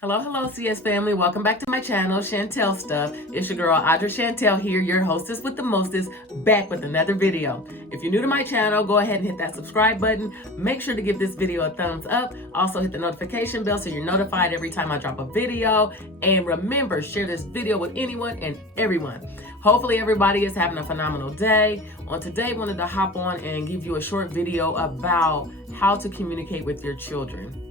Hello, CS family. Welcome back to my channel, Chantel Stuff. It's your girl, Audra Chantel here, your hostess with the mostest, back with another video. If you're new to my channel, go ahead and hit that subscribe button. Make sure to give this video a thumbs up. Also hit the notification bell so you're notified every time I drop a video. And remember, share this video with anyone and everyone. Hopefully everybody is having a phenomenal day. On today, I wanted to hop on and give you a short video about how to communicate with your children.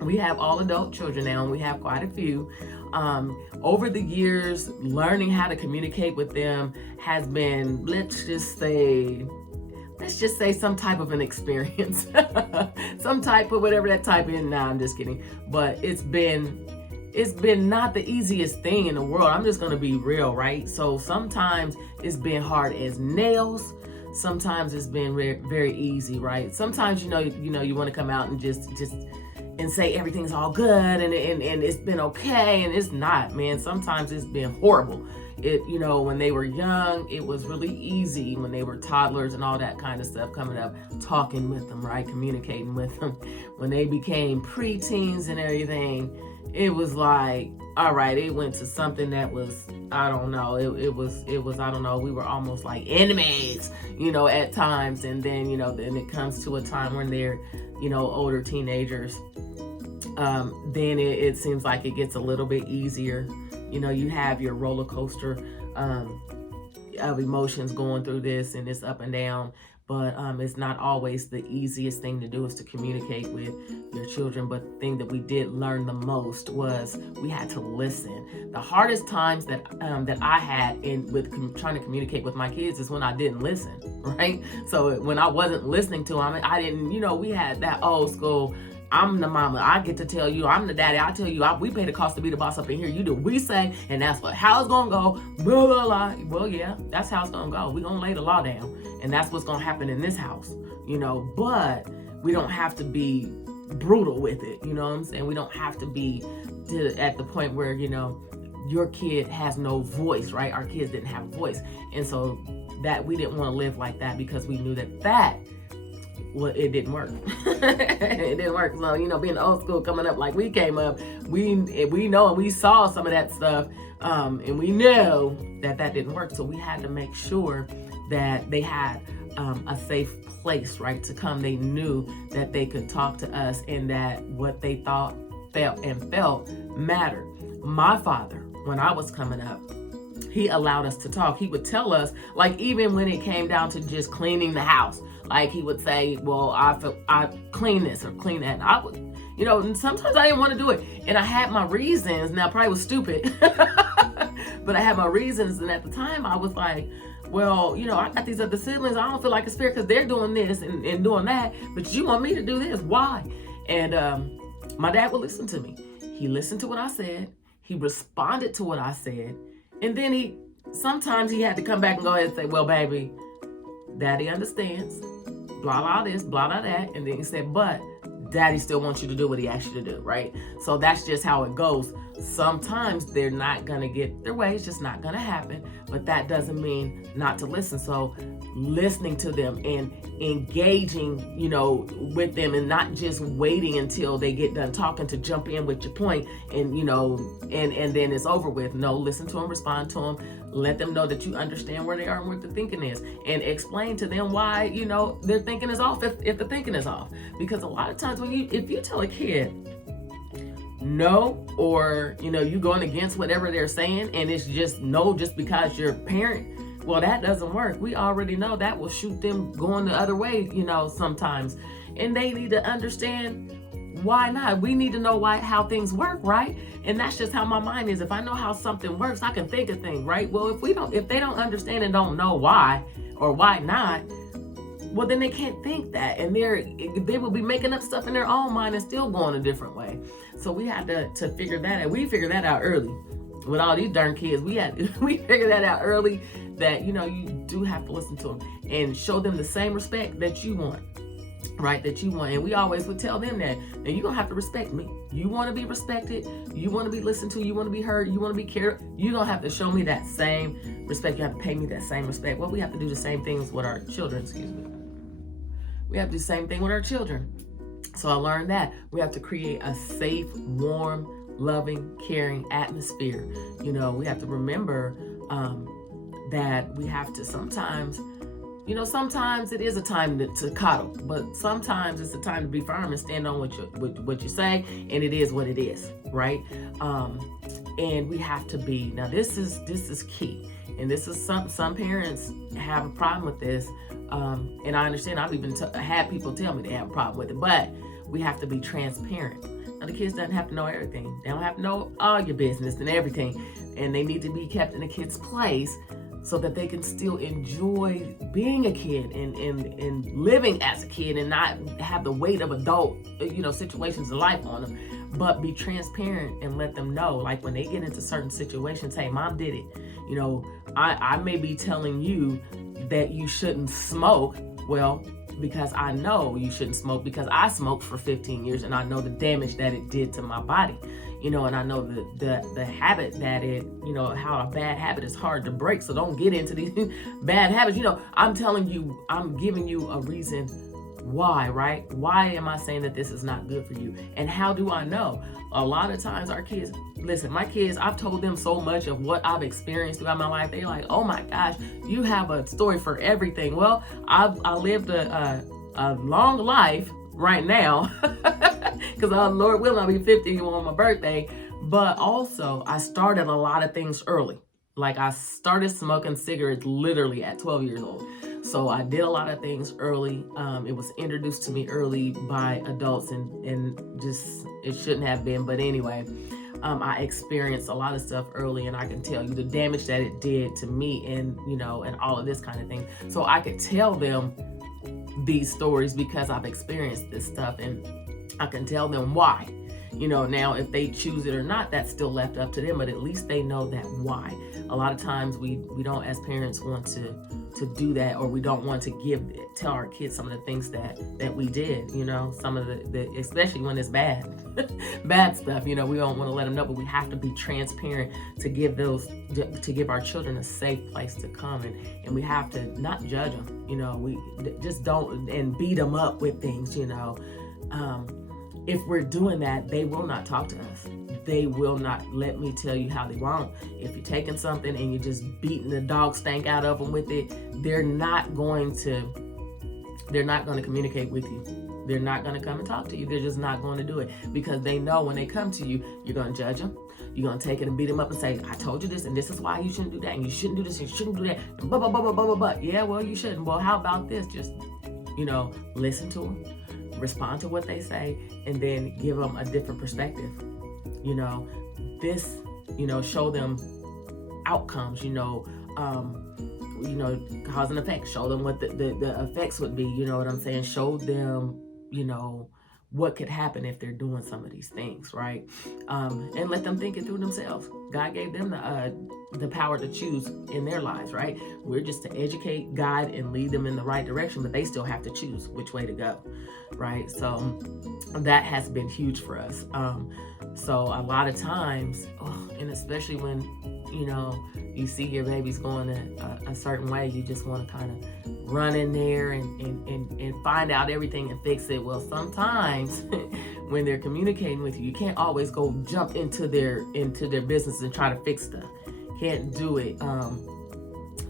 We have all adult children now, and we have quite a few. Over the years, learning how to communicate with them has been, let's just say some type of an experience. Some type of whatever that type is. Nah, I'm just kidding. But it's been not the easiest thing in the world. I'm just gonna be real, right? So sometimes it's been hard as nails. Sometimes it's been very easy, right? Sometimes you want to come out and just and say everything's all good and it's been okay, and it's not, man. Sometimes it's been horrible. When they were young, it was really easy when they were toddlers and all that kind of stuff, coming up, talking with them, right? Communicating with them. When they became preteens and everything, it was like, all right, it went to something that was, I don't know, it was, I don't know, we were almost like enemies, at times. And then, then it comes to a time when they're, older teenagers, then it seems like it gets a little bit easier. You have your roller coaster of emotions going through this, and it's up and down, but it's not always the easiest thing to do is to communicate with your children. But the thing that we did learn the most was we had to listen. The hardest times that I had with trying to communicate with my kids is when I didn't listen, right? So when I wasn't listening to them, I didn't, we had that old school, I'm the mama, I get to tell you, I'm the daddy, I tell you, we pay the cost to be the boss up in here, you do what we say, and that's how it's gonna go, blah, blah, blah. Well, yeah, that's how it's gonna go. We're gonna lay the law down, and that's what's gonna happen in this house, but we don't have to be brutal with it, you know what I'm saying? We don't have to be at the point where, your kid has no voice, right? Our kids didn't have a voice, and so that we didn't want to live like that, because we knew that well, it didn't work. It didn't work. So, being old school, coming up like we came up, we know, and we saw some of that stuff, and we knew that didn't work. So we had to make sure that they had a safe place, right, to come. They knew that they could talk to us, and that what they thought, felt mattered. My father, when I was coming up, he allowed us to talk. He would tell us, like, even when it came down to just cleaning the house, like he would say, well, I clean this or clean that. And I would, and sometimes I didn't want to do it. And I had my reasons. Now, I probably was stupid, but I had my reasons. And at the time I was like, well, I got these other siblings. I don't feel like it's fair because they're doing this and doing that. But you want me to do this. Why? And my dad would listen to me. He listened to what I said. He responded to what I said. And then sometimes he had to come back and go ahead and say, well, baby, Daddy understands, blah, blah, this, blah, blah, that. And then he said, but Daddy still wants you to do what he asked you to do, right? So that's just how it goes. Sometimes they're not going to get their way. It's just not going to happen. But that doesn't mean not to listen. So listening to them and engaging, with them, and not just waiting until they get done talking to jump in with your point and, and then it's over with. No, listen to them, respond to them, let them know that you understand where they are and what the thinking is, and explain to them why, their thinking is off if the thinking is off. Because a lot of times if you tell a kid no, or, you going against whatever they're saying, and it's just no just because you're a parent, well, that doesn't work. We already know that will shoot them going the other way, sometimes. And they need to understand why not. We need to know how things work, right? And that's just how my mind is. If I know how something works, I can think of things, right? Well, if they don't understand and don't know why or why not, well, then they can't think that, and they will be making up stuff in their own mind and still going a different way. So we had to figure that out. We figured that out early. With all these darn kids, we figured that out early, that you do have to listen to them and show them the same respect that you want, right? That you want. And we always would tell them that, now you're gonna have to respect me. You want to be respected, you want to be listened to, you want to be heard, you want to be cared. You're gonna have to show me that same respect. You have to pay me that same respect. Well, we have to do the same things with our children. We have to do the same thing with our children. So I learned that we have to create a safe, warm, loving, caring atmosphere. You know, we have to remember that we have to sometimes, you know, sometimes it is a time to coddle, but sometimes it's a time to be firm and stand on what you say, and it is what it is, right? And we have to be, now this is key, and this is some parents have a problem with this, and I understand. I've even had people tell me they have a problem with it, but we have to be transparent. Now the kids don't have to know everything. They don't have to know all your business and everything, and they need to be kept in a kid's place so that they can still enjoy being a kid and living as a kid and not have the weight of adult, you know, situations in life on them. But be transparent and let them know, like when they get into certain situations, hey, mom did it. You know, I may be telling you that you shouldn't smoke. Well, because I know you shouldn't smoke, because I smoked for 15 years and I know the damage that it did to my body. You know, and I know the habit that it, you know, how a bad habit is hard to break. So don't get into these bad habits. You know, I'm telling you, I'm giving you a reason why, right? Why am I saying that this is not good for you? And how do I know? A lot of times our kids, listen, my kids, I've told them so much of what I've experienced throughout my life. They're like, oh my gosh, you have a story for everything. Well, I lived a long life right now, because Lord willing, I'll be 50 on my birthday. But also, I started a lot of things early. Like I started smoking cigarettes literally at 12 years old. So I did a lot of things early. It was introduced to me early by adults, and just, it shouldn't have been. But anyway, I experienced a lot of stuff early, and I can tell you the damage that it did to me, and, you know, and all of this kind of thing. So I could tell them these stories because I've experienced this stuff, and I can tell them why. You know, now if they choose it or not, that's still left up to them, but at least they know that why. A lot of times we don't, as parents, want to do that, or we don't want to tell our kids some of the things that we did, you know, some of the especially when it's bad bad stuff, you know, we don't want to let them know. But we have to be transparent to give our children a safe place to come, and we have to not judge them, you know. We just don't, and beat them up with things, you know. If we're doing that, they will not talk to us. They will not. Let me tell you how they won't. If you're taking something and you're just beating the dog stank out of them with it, they're not going to communicate with you. They're not going to come and talk to you. They're just not going to do it, because they know when they come to you, you're going to judge them. You're going to take it and beat them up and say, I told you this, and this is why you shouldn't do that, and you shouldn't do this, and you shouldn't do that, and blah, blah, blah, blah, blah, blah, blah. Yeah, well, you shouldn't. Well, how about this? Just, you know, listen to them, respond to what they say, and then give them a different perspective. You know, this, you know, show them outcomes, you know, cause and effect. Show them what the effects would be, you know what I'm saying? Show them, you know, what could happen if they're doing some of these things, right? And let them think it through themselves. God gave them the power to choose in their lives, right? We're just to educate, guide, and lead them in the right direction, but they still have to choose which way to go, right? So that has been huge for us. So a lot of times, and especially when, you know, you see your babies going a certain way, you just want to kind of run in there and find out everything and fix it. Well, sometimes when they're communicating with you, you can't always go jump into their business and try to fix stuff. Can't do it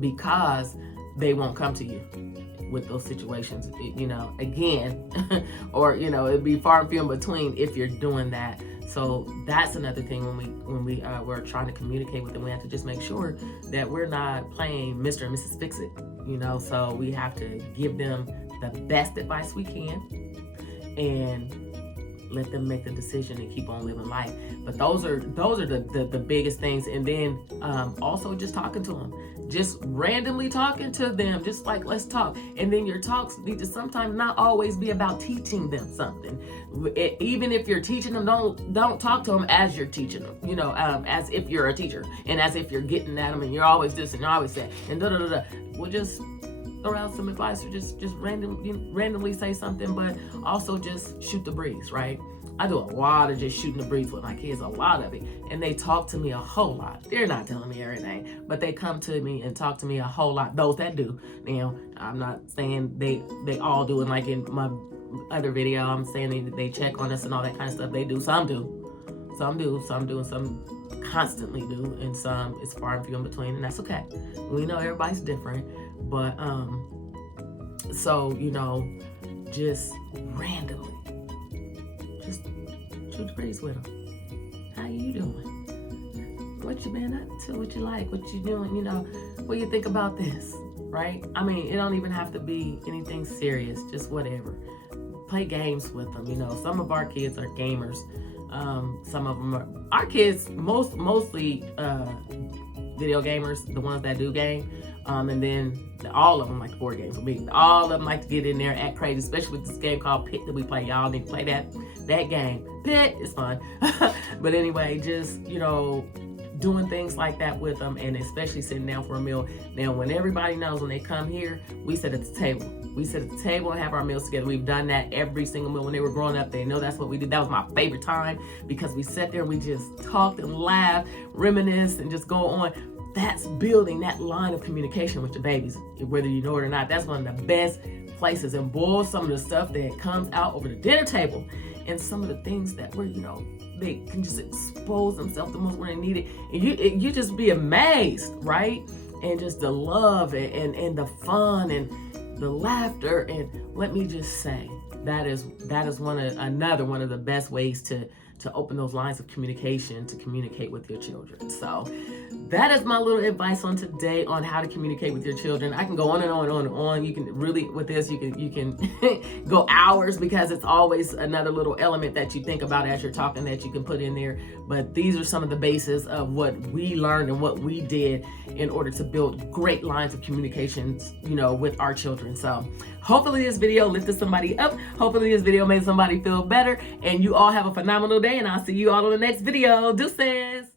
because they won't come to you with those situations, you know, again, or, you know, it'd be far and few in between if you're doing that. So that's another thing when we're trying to communicate with them. We have to just make sure that we're not playing Mr. and Mrs. Fix-It, you know. So we have to give them the best advice we can and let them make the decision and keep on living life. But those are the biggest things. And then also just talking to them, just randomly talking to them, just like, let's talk. And then your talks need to sometimes not always be about teaching them something. Even if you're teaching them, don't talk to them as you're teaching them, you know, as if you're a teacher and as if you're getting at them and you're always this and you're always that and da da da da. We'll just throw out some advice, or just randomly say something, but also just shoot the breeze, right? I do a lot of just shooting the breeze with my kids, a lot of it. And they talk to me a whole lot. They're not telling me everything, but they come to me and talk to me a whole lot. Those that do. Now, I'm not saying they all do it, like in my other video, I'm saying they check on us and all that kind of stuff. They do. Some do. Some do, some do, and some constantly do, and some it's far and few in between, and that's okay. We know everybody's different, but so just randomly, just shoot the breeze with them. How you doing? What you been up to? What you like? What you doing? What you think about this? Right? I mean, it don't even have to be anything serious. Just whatever. Play games with them. Some of our kids are gamers. Some of them are, our kids mostly video gamers, the ones that do game, and then all of them like board games with me. All of them like to get in there and act crazy, especially with this game called Pit that we play. Y'all need to play that game. Pit is fun. But anyway, just doing things like that with them, and especially sitting down for a meal. Now, when everybody knows when they come here, we sit at the table. We sit at the table and have our meals together. We've done that every single meal when they were growing up. They know that's what we did. That was my favorite time because we sat there and we just talked and laughed, reminisced, and just go on. That's building that line of communication with your babies, whether you know it or not. That's one of the best places. And boy, some of the stuff that comes out over the dinner table and some of the things that were, they can just expose themselves the most when they need it. And you just be amazed, right? And just the love and the fun and the laughter. And let me just say, that is another one of the best ways to open those lines of communication, to communicate with your children. So that is my little advice on today on how to communicate with your children. I can go on and on and on and on. You can really, with this, you can go hours because it's always another little element that you think about as you're talking that you can put in there. But these are some of the bases of what we learned and what we did in order to build great lines of communications, with our children. So hopefully this video lifted somebody up. Hopefully this video made somebody feel better. And you all have a phenomenal day, and I'll see you all on the next video. Deuces.